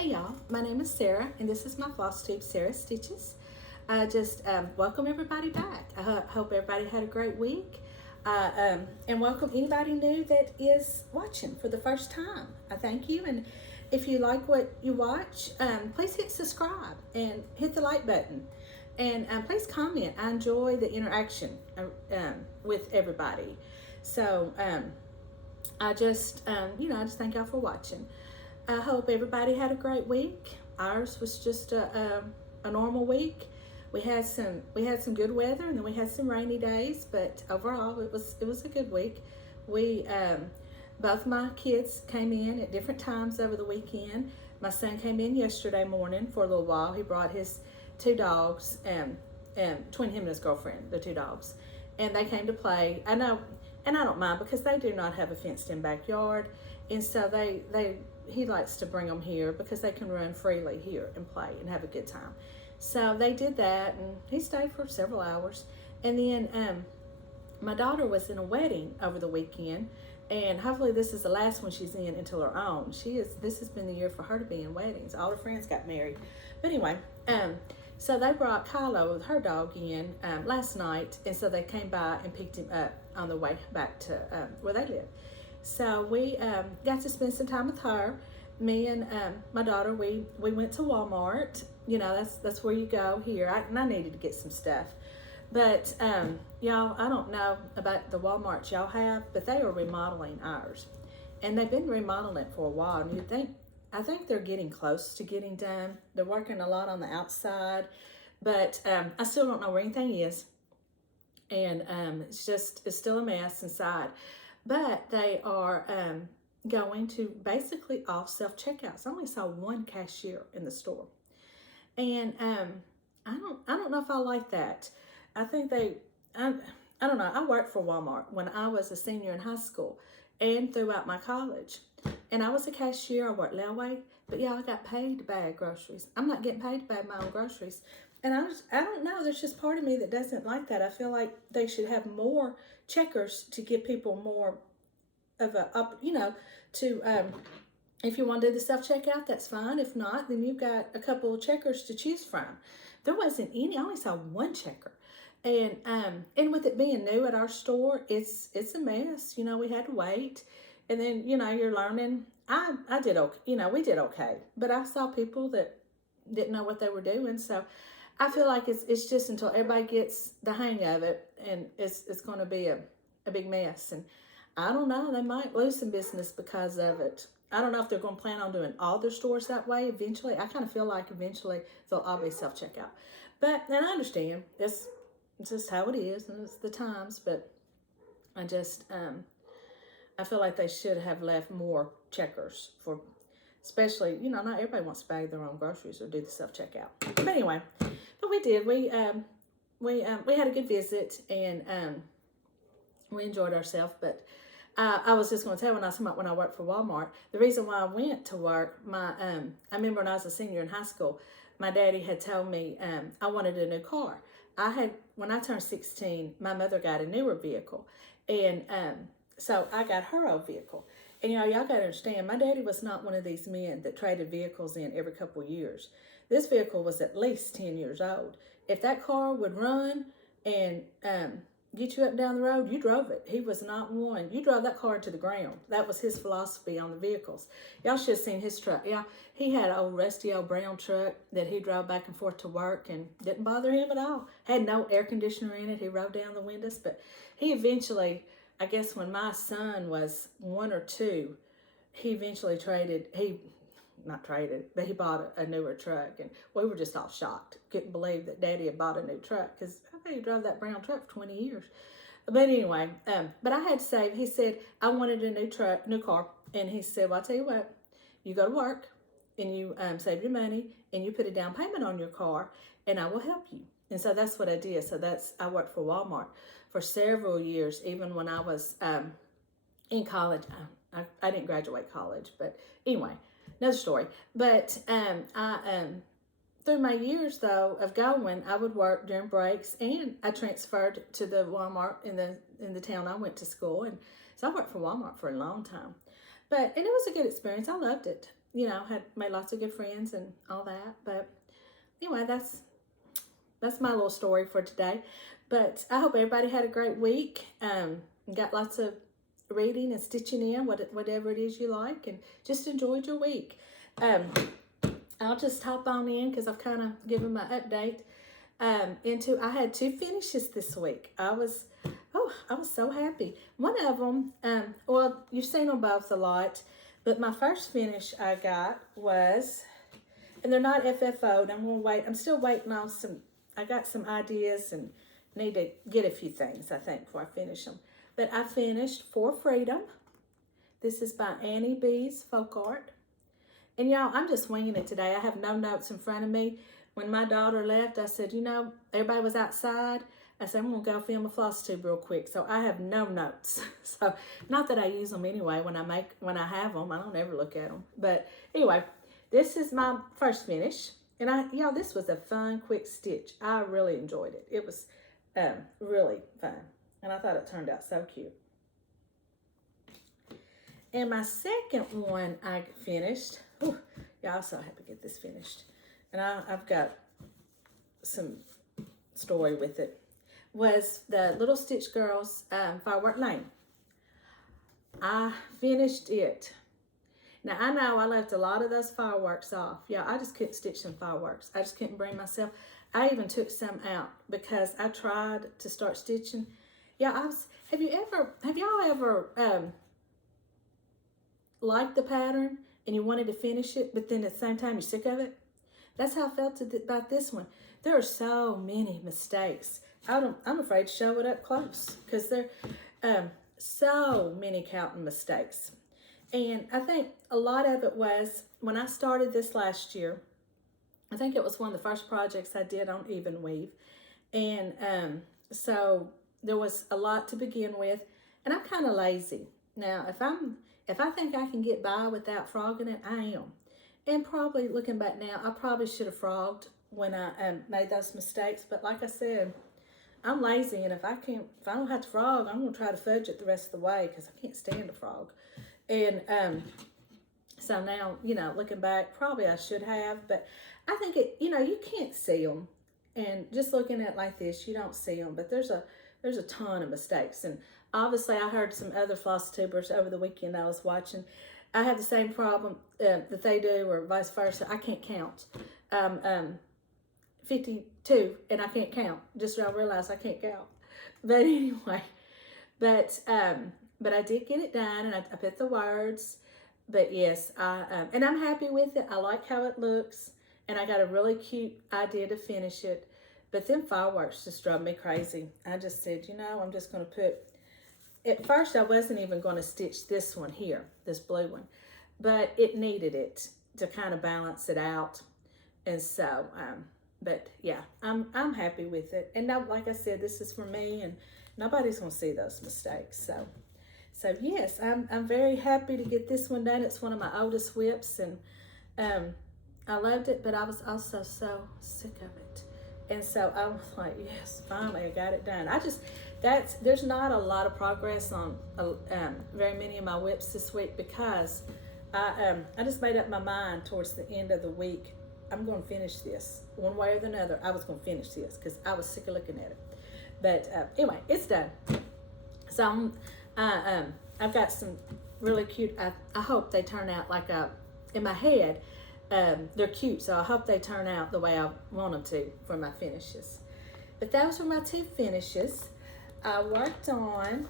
Hey y'all, my name is Sarah and this is my Flosstube Sarah Stitches. I just welcome everybody back. I hope everybody had a great week and welcome anybody new that is watching for the first time. I thank you, and if you like what you watch, please hit subscribe and hit the like button, and please comment. I enjoy the interaction with everybody. So I just thank y'all for watching. I hope everybody had a great week. Ours was just a normal week. We had some good weather, and then we had some rainy days, but overall it was a good week. We both my kids came in at different times over the weekend. My son came in yesterday morning for a little while. He brought his two dogs, between him and his girlfriend, the two dogs, and they came to play. I know, and I don't mind because they do not have a fenced-in backyard, and so he likes to bring them here because they can run freely here and play and have a good time. So they did that, and he stayed for several hours. And then my daughter was in a wedding over the weekend, and hopefully this is the last one she's in until her own. This has been the year for her to be in weddings. All her friends got married. But anyway, so they brought Kylo with her dog in last night, and so they came by and picked him up on the way back to where they live. So we got to spend some time with her. Me and my daughter, we went to Walmart. You know, that's where you go here. I needed to get some stuff. But y'all, I don't know about the Walmarts y'all have, but they are remodeling ours. And they've been remodeling it for a while. And I think they're getting close to getting done. They're working a lot on the outside, but I still don't know where anything is. And it's still a mess inside. But they are going to basically all self-checkouts. I only saw one cashier in the store. And I don't know if I like that. I think I don't know. I worked for Walmart when I was a senior in high school and throughout my college. And I was a cashier. I worked layaway, but yeah, I got paid to bag groceries. I'm not getting paid to bag my own groceries. And I don't know, there's just part of me that doesn't like that. I feel like they should have more checkers to give people more of if you want to do the self-checkout, that's fine. If not, then you've got a couple of checkers to choose from. There wasn't any. I only saw one checker. And with it being new at our store, it's a mess. You know, we had to wait. And then, you know, you're learning. I did okay. You know, we did okay. But I saw people that didn't know what they were doing. So I feel like it's just until everybody gets the hang of it, and it's going to be a big mess. And I don't know, they might lose some business because of it. I don't know if they're going to plan on doing all their stores that way eventually. I kind of feel like eventually they'll all be self-checkout. But, and I understand, it's just how it is, and it's the times, but I just, I feel like they should have left more checkers for, especially, you know, not everybody wants to bag their own groceries or do the self-checkout. But anyway, but we did. We had a good visit, and we enjoyed ourselves. But I was just going to tell when I worked for Walmart, the reason why I went to work, I remember when I was a senior in high school, my daddy had told me I wanted a new car. When I turned 16, my mother got a newer vehicle, and so I got her old vehicle. And, you know, y'all got to understand, my daddy was not one of these men that traded vehicles in every couple of years. This vehicle was at least 10 years old. If that car would run and get you up and down the road, you drove it. He was not one. You drove that car to the ground. That was his philosophy on the vehicles. Y'all should have seen his truck. Yeah, he had an old rusty old brown truck that he drove back and forth to work, and didn't bother him at all. Had no air conditioner in it. He rolled down the windows. But he eventually, I guess when my son was 1 or 2, he eventually but he bought a newer truck, and we were just all shocked. Couldn't believe that Daddy had bought a new truck, because I think he drove that brown truck for 20 years. But anyway, but I had to save. He said, I wanted a new car, and he said, well, I'll tell you what, you go to work, and you save your money, and you put a down payment on your car, and I will help you. And so that's what I did. So I worked for Walmart for several years, even when I was in college. I didn't graduate college, but anyway, another story. But through my years, though, of going, I would work during breaks, and I transferred to the Walmart in the town I went to school, and so I worked for Walmart for a long time. And it was a good experience. I loved it. you know, had made lots of good friends and all that. But anyway, that's my little story for today. But I hope everybody had a great week. Got lots of reading and stitching in, whatever it is you like, and just enjoyed your week. I'll just hop on in because I've kind of given my update. I had 2 finishes this week. I was so happy. One of them, well, you've seen them both a lot, but my first finish I got was, and they're not FFO'd. I'm still waiting on I got some ideas and need to get a few things, I think, before I finish them. But I finished For Freedom. This is by Annie B's Folk Art. And y'all, I'm just winging it today. I have no notes in front of me. When my daughter left, I said, you know, everybody was outside. I said, I'm going to go film a Flosstube real quick. So I have no notes. So not that I use them anyway when I have them. I don't ever look at them. But anyway, this is my first finish. And y'all, this was a fun, quick stitch. I really enjoyed it. It was really fun. And I thought it turned out so cute. And my second one I finished. Y'all, I'm so happy to get this finished. And I've got some story with it. Was the Little Stitch Girls Firework Lane. I finished it. Now, I know I left a lot of those fireworks off. Yeah, I just couldn't stitch some fireworks. I just couldn't bring myself. I even took some out because I tried to start stitching. Yeah, have y'all ever liked the pattern and you wanted to finish it, but then at the same time you're sick of it? That's how I felt about this one. There are so many mistakes. I'm afraid to show it up close because there are so many counting mistakes. And I think a lot of it was when I started this last year. I think it was one of the first projects I did on Even Weave. And so there was a lot to begin with. And I'm kind of lazy. Now, if I think I can get by without frogging it, I am. And probably looking back now, I probably should have frogged when I made those mistakes. But like I said, I'm lazy, and if I don't have to frog, I'm gonna try to fudge it the rest of the way because I can't stand a frog. And so now, you know, looking back, probably I should have, but I think you can't see them, and just looking at it like this, you don't see them. But there's a ton of mistakes, and obviously I heard some other Flosstubers over the weekend I was watching. I have the same problem that they do, or vice versa. I can't count. 52 and I can't count. Just now I realized I can't count. But anyway, but I did get it done, and I put the words. But yes, and I'm happy with it. I like how it looks, and I got a really cute idea to finish it. But then fireworks just drove me crazy. I just said, I'm just going to put. At first, I wasn't even going to stitch this one here, this blue one, but it needed it to kind of balance it out, and so. But yeah, I'm happy with it. And now, like I said, this is for me, and nobody's gonna see those mistakes. So yes, I'm very happy to get this one done. It's one of my oldest whips, and I loved it, but I was also so sick of it. And so I was like, yes, finally I got it done. There's not a lot of progress on very many of my whips this week because I just made up my mind towards the end of the week. I'm going to finish this one way or another. I was going to finish this because I was sick of looking at it. But anyway, it's done. So I've got some really cute. I hope they turn out like in my head. They're cute, so I hope they turn out the way I want them to for my finishes. But those were my 2 finishes. I worked on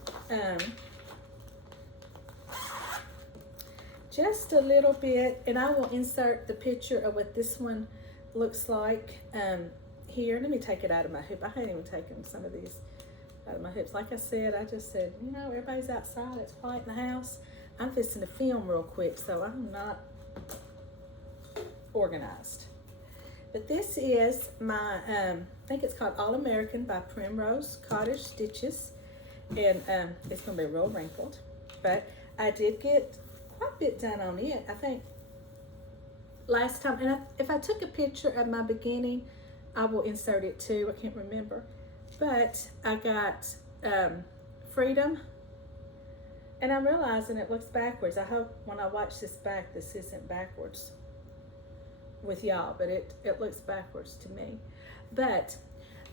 just a little bit, and I will insert the picture of what this one looks like here. Let me take it out of my hoop. I hadn't even taken some of these out of my hoops. Like I said, I just said, everybody's outside. It's quiet in the house. I'm fixing to film real quick, so I'm not organized. But this is my, I think it's called All American by Primrose Cottage Stitches. And it's going to be real wrinkled. But I did get quite a bit done on it. I think last time, and if I took a picture of my beginning, I will insert it too. I can't remember. But I got Freedom And I'm realizing it looks backwards. I hope when I watch this back, this isn't backwards with y'all, but it looks backwards to me. But,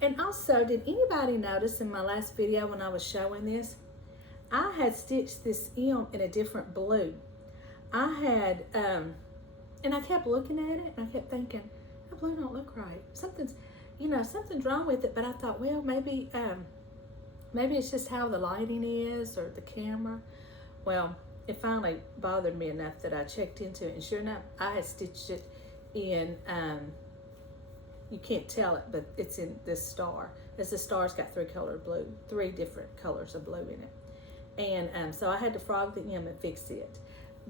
and also, did anybody notice in my last video when I was showing this, I had stitched this in a different blue. I had, and I kept looking at it, and I kept thinking, that blue don't look right. Something's wrong with it, but I thought, well, maybe it's just how the lighting is or the camera. Well, it finally bothered me enough that I checked into it, and sure enough, I had stitched it in, you can't tell it, but it's in this star. As the star's got three different colors of blue in it. And so I had to frog the M and fix it.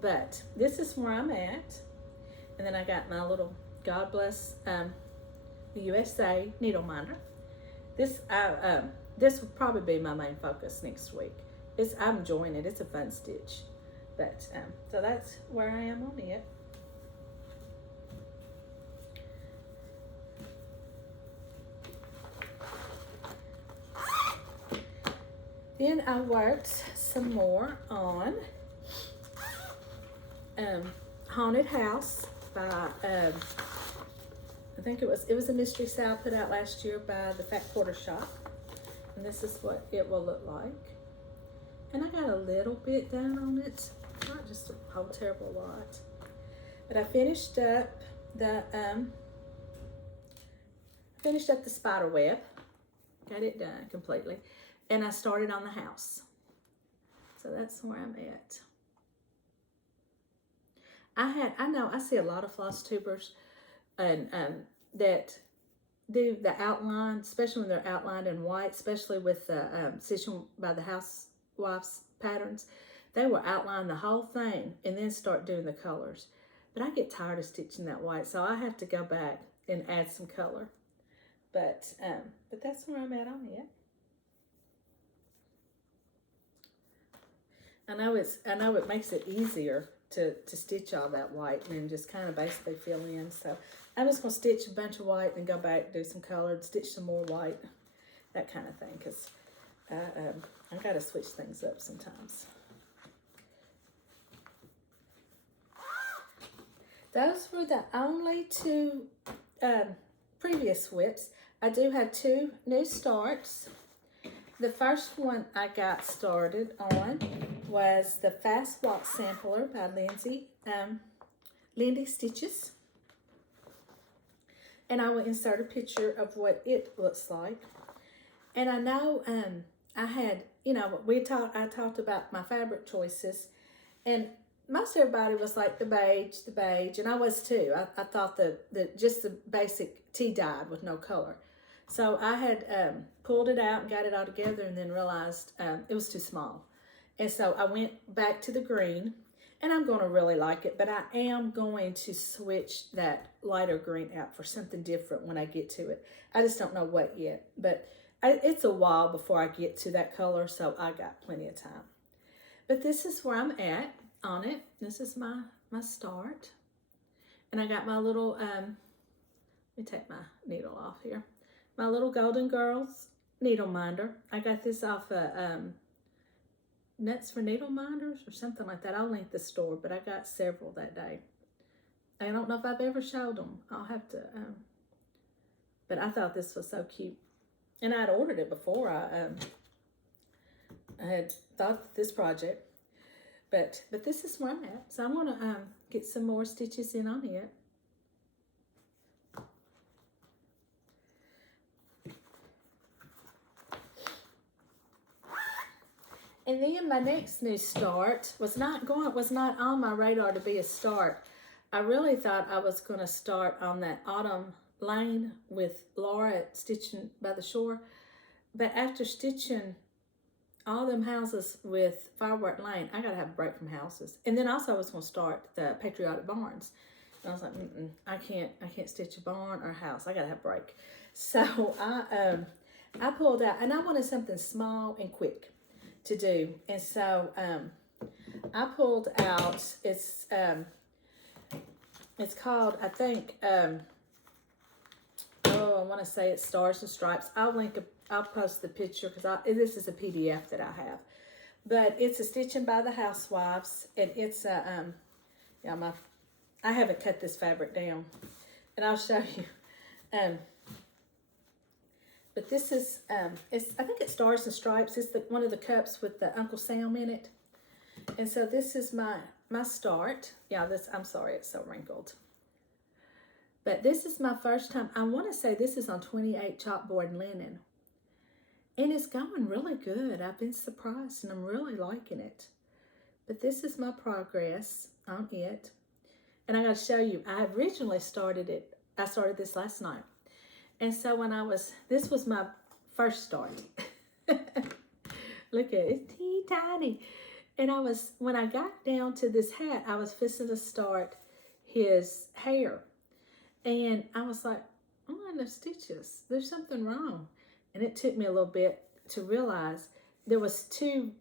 But this is where I'm at. And then I got my little God Bless the USA needle minder. This will probably be my main focus next week. I'm enjoying it. It's a fun stitch. But so that's where I am on it. Then I worked some more on Haunted House by I think it was a mystery sale put out last year by the Fat Quarter Shop, and this is what it will look like. And I got a little bit done on it, not just a whole terrible lot. But I finished up the spider web, got it done completely, and I started on the house. So that's where I'm at. I see a lot of Flosstubers and that do the outline, especially when they're outlined in white, especially with the Stitching by the Housewife's patterns. They will outline the whole thing and then start doing the colors. But I get tired of stitching that white, so I have to go back and add some color. But that's where I'm at on it. I know it makes it easier to stitch all that white and then just kind of basically fill in. So I'm just going to stitch a bunch of white and go back, do some colored, stitch some more white, that kind of thing, because I got to switch things up sometimes. Those were the only two previous whips. I do have two new starts. The first one I got started on was the Fast Walk Sampler by Lindy Stitches. And I will insert a picture of what it looks like. And I know I had, I talked about my fabric choices, and most everybody was like the beige, and I was too. I thought just the basic tea dyed with no color. So I had pulled it out and got it all together, and then realized it was too small. And so I went back to the green, and I'm going to really like it, but I am going to switch that lighter green out for something different when I get to it. I just don't know what yet, but it's a while before I get to that color, so I got plenty of time. But this is where I'm at on it. This is my start. And I got my little, let me take my needle off here. My little Golden Girls needle minder. I got this off Nuts for Needle Minders or something like that. I'll link the store, but I got several that day. I don't know if I've ever showed them. I'll have to, but I thought this was so cute. And I'd ordered it before I had thought this project. But this is where I'm at. So I'm going to get some more stitches in on it. And then my next new start was not on my radar to be a start. I really thought I was going to start on that Autumn Lane with Laura at Stitching by the Shore. But after stitching all them houses with Firework Lane, I got to have a break from houses. And then also I was going to start the Patriotic Barns. And I was like, I can't stitch a barn or a house. I got to have a break. So I pulled out, and I wanted something small and quick to do. And so I pulled out, it's called, I think, I want to say it's Stars and Stripes. I'll post the picture because this is a PDF that I have. but it's a Stitching by the Housewives, and it's a, yeah, I haven't cut this fabric down, and I'll show you. But this is, I think it's Stars and Stripes. It's one of the cups with the Uncle Sam in it. And so this is my start. Yeah, I'm sorry, it's so wrinkled. But this is my first time. I want to say this is on 28 chalkboard linen. And it's going really good. I've been surprised, and I'm really liking it. But this is my progress on it. And I got to show you, I originally started it. I started this last night. And so when this was my first start. Look at it, it's teeny tiny. And when I got down to this hat, I was fixing to start his hair. And I was like, oh, no stitches. There's something wrong. And it took me a little bit to realize there was 2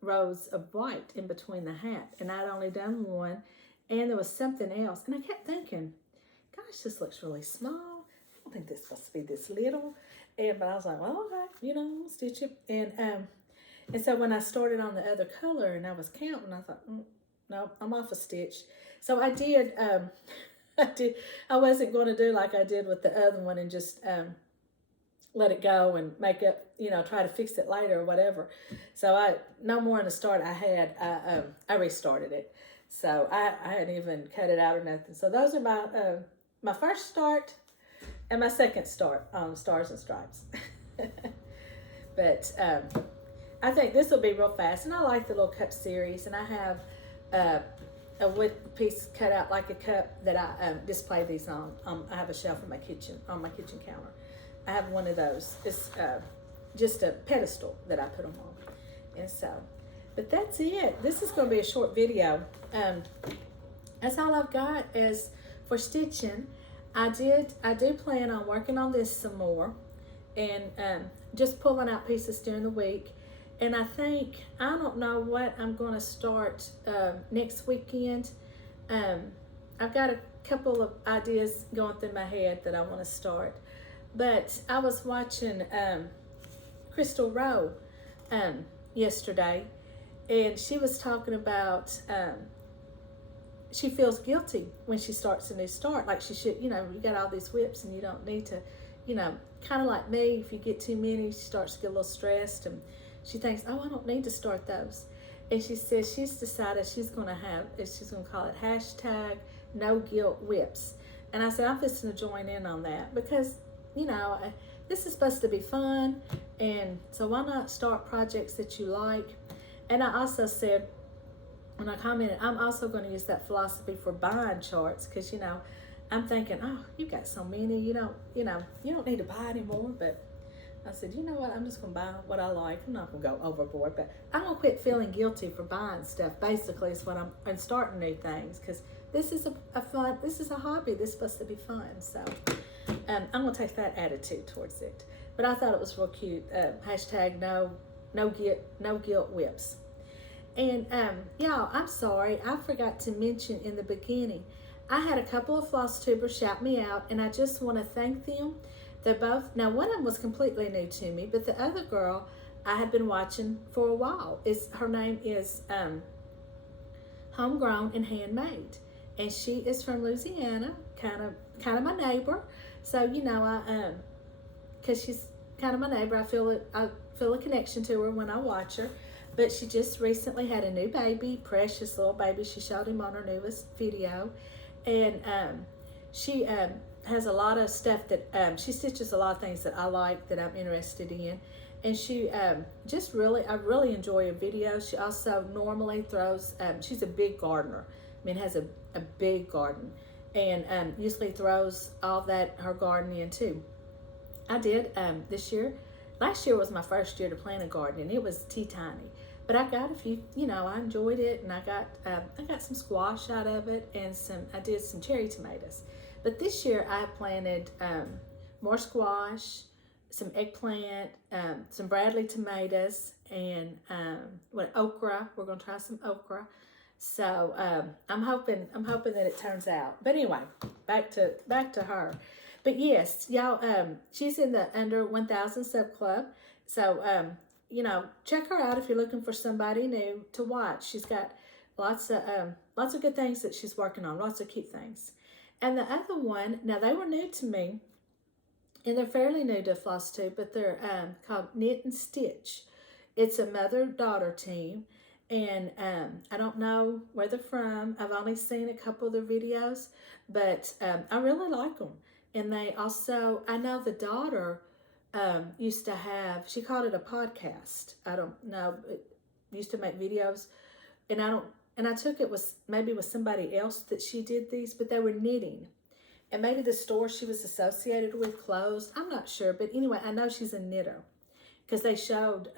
rows of white in between the hat. And I'd only done one. And there was something else. And I kept thinking, gosh, this looks really small. I don't think this is supposed to be this little. But I was like, well, okay, I'll stitch it. And so when I started on the other color and I was counting, I thought, no, I'm off a stitch. So I did, I wasn't going to do like I did with the other one and just let it go and make up, try to fix it later or whatever. So no more in the start I restarted it. So I hadn't even cut it out or nothing. So those are my first start and my second start on Stars and Stripes. But I think this will be real fast. And I like the little cup series. And I have a wood piece cut out like a cup that I display these on. I have a shelf in my kitchen, on my kitchen counter. I have one of those. It's just a pedestal that I put them on. And so, but that's it. This is going to be a short video. That's all I've got as for stitching. I do plan on working on this some more and just pulling out pieces during the week. And I don't know what I'm going to start next weekend. I've got a couple of ideas going through my head that I want to start. But I was watching Crystal Rowe yesterday, and she was talking about she feels guilty when she starts a new start. Like she should, you got all these whips and you don't need to, kind of like me, if you get too many, she starts to get a little stressed and she thinks, oh, I don't need to start those. And she says she's decided she's going to call it hashtag no guilt whips. And I said, I'm just going to join in on that because, this is supposed to be fun. And so why not start projects that you like? And I also said, when I commented, I'm also going to use that philosophy for buying charts because, I'm thinking, oh, you got so many, you don't need to buy anymore. But I said, you know what, I'm just going to buy what I like. I'm not going to go overboard, but I'm going to quit feeling guilty for buying stuff, basically, is what and starting new things, because this is this is a hobby. This is supposed to be fun. So I'm going to take that attitude towards it. But I thought it was real cute. Hashtag no guilt whips. And y'all, I'm sorry, I forgot to mention in the beginning, I had a couple of Flosstubers shout me out, and I just want to thank them. They're both, now one of them was completely new to me, but the other girl I had been watching for a while. Her name is Homegrown and Handmade, and she is from Louisiana, kind of my neighbor. So because she's kind of my neighbor, I feel a connection to her when I watch her. But she just recently had a new baby, precious little baby. She showed him on her newest video, and she has a lot of stuff that she stitches a lot of things that I like, that I'm interested in. And she I really enjoy her videos. She also normally throws, she's a big gardener. Has a big garden, and usually throws all that, her garden in too. I did this year. Last year was my first year to plant a garden, and it was teeny-tiny. But I got a few, I enjoyed it, and I got some squash out of it, and I did some cherry tomatoes. But this year I planted more squash, some eggplant, some Bradley tomatoes, and okra. We're gonna try some okra. So I'm hoping that it turns out. But anyway, back to her. But yes, y'all, she's in the under 1,000 sub club. So check her out if you're looking for somebody new to watch. She's got lots of good things that she's working on, lots of cute things. And the other one, now they were new to me, and they're fairly new to Flosstube, but they're called Knit and Stitch. It's a mother-daughter team, and I don't know where they're from. I've only seen a couple of their videos, but I really like them. And they also, I know the daughter used to have, she called it a podcast. I don't know, it used to make videos, and I took it was maybe with somebody else that she did these, but they were knitting. And maybe the store she was associated with closed. I'm not sure, but anyway, I know she's a knitter because they showed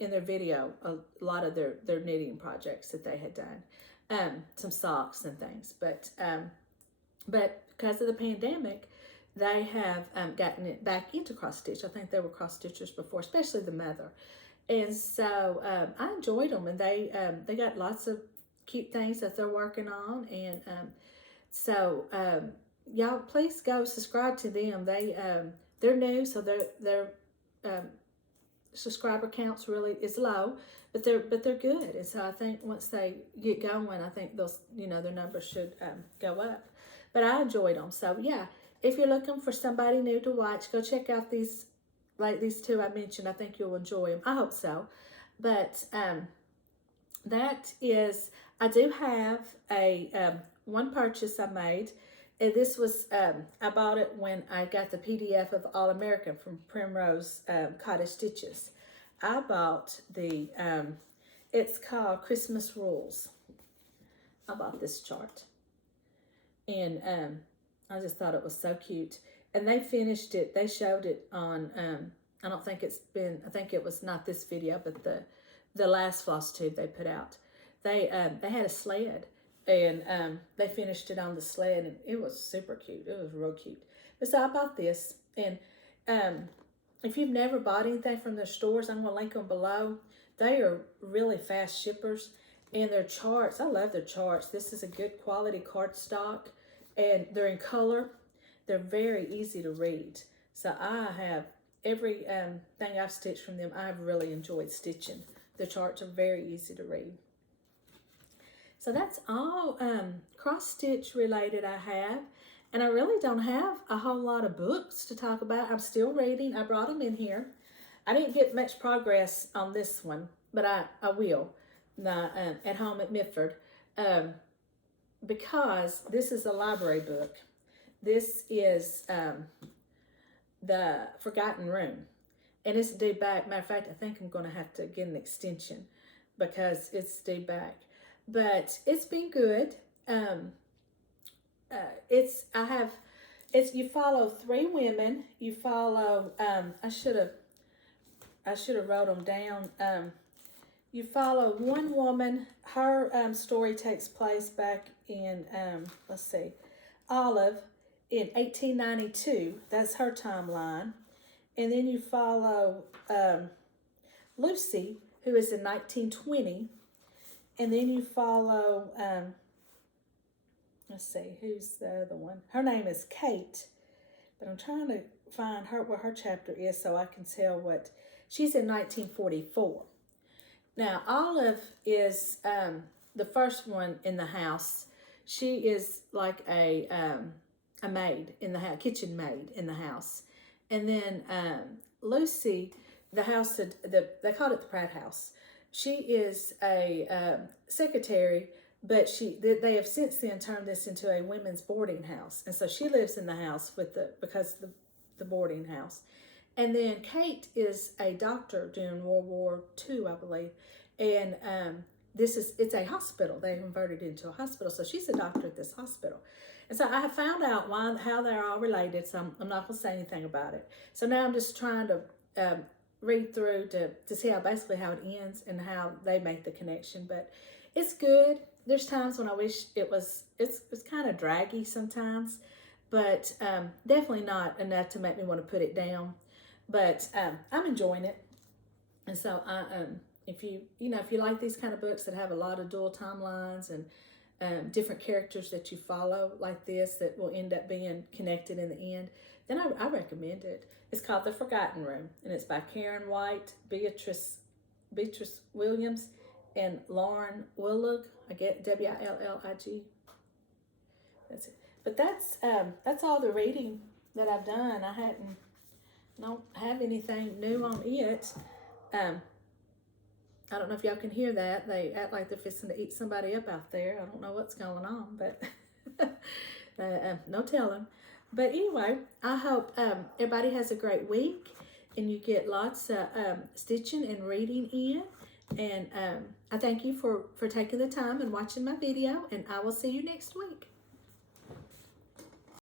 in their video a lot of their knitting projects that they had done, some socks and things. But because of the pandemic, they have gotten it back into cross stitch. I think they were cross stitchers before, especially the mother. And so I enjoyed them, and they got lots of cute things that they're working on, and so y'all please go subscribe to them. They're new, so their subscriber counts really is low, but they're good. And so I think once they get going, I think those their numbers should go up. But I enjoyed them. So yeah, if you're looking for somebody new to watch, go check out these, like these two I mentioned. I think you'll enjoy them. I hope so. But that is, I do have a one purchase I made. And this was, I bought it when I got the PDF of All American from Primrose Cottage Stitches. I bought the, it's called Christmas Rules. I bought this chart. And I just thought it was so cute. And they finished it, they showed it on, I don't think it's been, I think it was not this video, but the last Flosstube they put out. They had a sled. And they finished it on the sled, and it was super cute. It was real cute. But so I bought this, and if you've never bought anything from their stores, I'm going to link them below. They are really fast shippers, and their charts, I love their charts. This is a good quality cardstock, and they're in color. They're very easy to read. So I have every thing I've stitched from them, I've really enjoyed stitching. The charts are very easy to read. So that's all cross stitch related I have. And I really don't have a whole lot of books to talk about. I'm still reading. I brought them in here. I didn't get much progress on this one, but I will at home at Mitford, because this is a library book. This is The Forgotten Room. And it's due back. Matter of fact, I think I'm going to have to get an extension because it's due back. But it's been good. You follow three women. You follow, I should have wrote them down. You follow one woman. Her story takes place back in, let's see, Olive in 1892. That's her timeline. And then you follow Lucy, who is in 1920. And then you follow, let's see, who's the other one? Her name is Kate, but I'm trying to find where her chapter is so I can tell what, she's in 1944. Now, Olive is the first one in the house. She is like a maid in the house, kitchen maid in the house. And then Lucy, the house, they called it the Pratt House. She is a secretary, but they have since then turned this into a women's boarding house. And so she lives in the house because the boarding house. And then Kate is a doctor during World War II, I believe. And it's a hospital. They converted it into a hospital. So she's a doctor at this hospital. And so I have found out how they're all related. So I'm not going to say anything about it. So now I'm just trying to read through to see how it ends and how they make the connection. But it's good. There's times when I wish it's kind of draggy sometimes, but definitely not enough to make me want to put it down. But I'm enjoying it. And so if you like these kind of books that have a lot of dual timelines and different characters that you follow like this that will end up being connected in the end, then I recommend it. It's called The Forgotten Room, and it's by Karen White, Beatrice Beatrice Williams and Lauren Willig. I get Willig. That's it. But that's all the reading that I've done. I don't have anything new on it. I don't know if y'all can hear that. They act like they're fixing to eat somebody up out there. I don't know what's going on, but no telling. But anyway, I hope everybody has a great week and you get lots of stitching and reading in. And I thank you for taking the time and watching my video, and I will see you next week.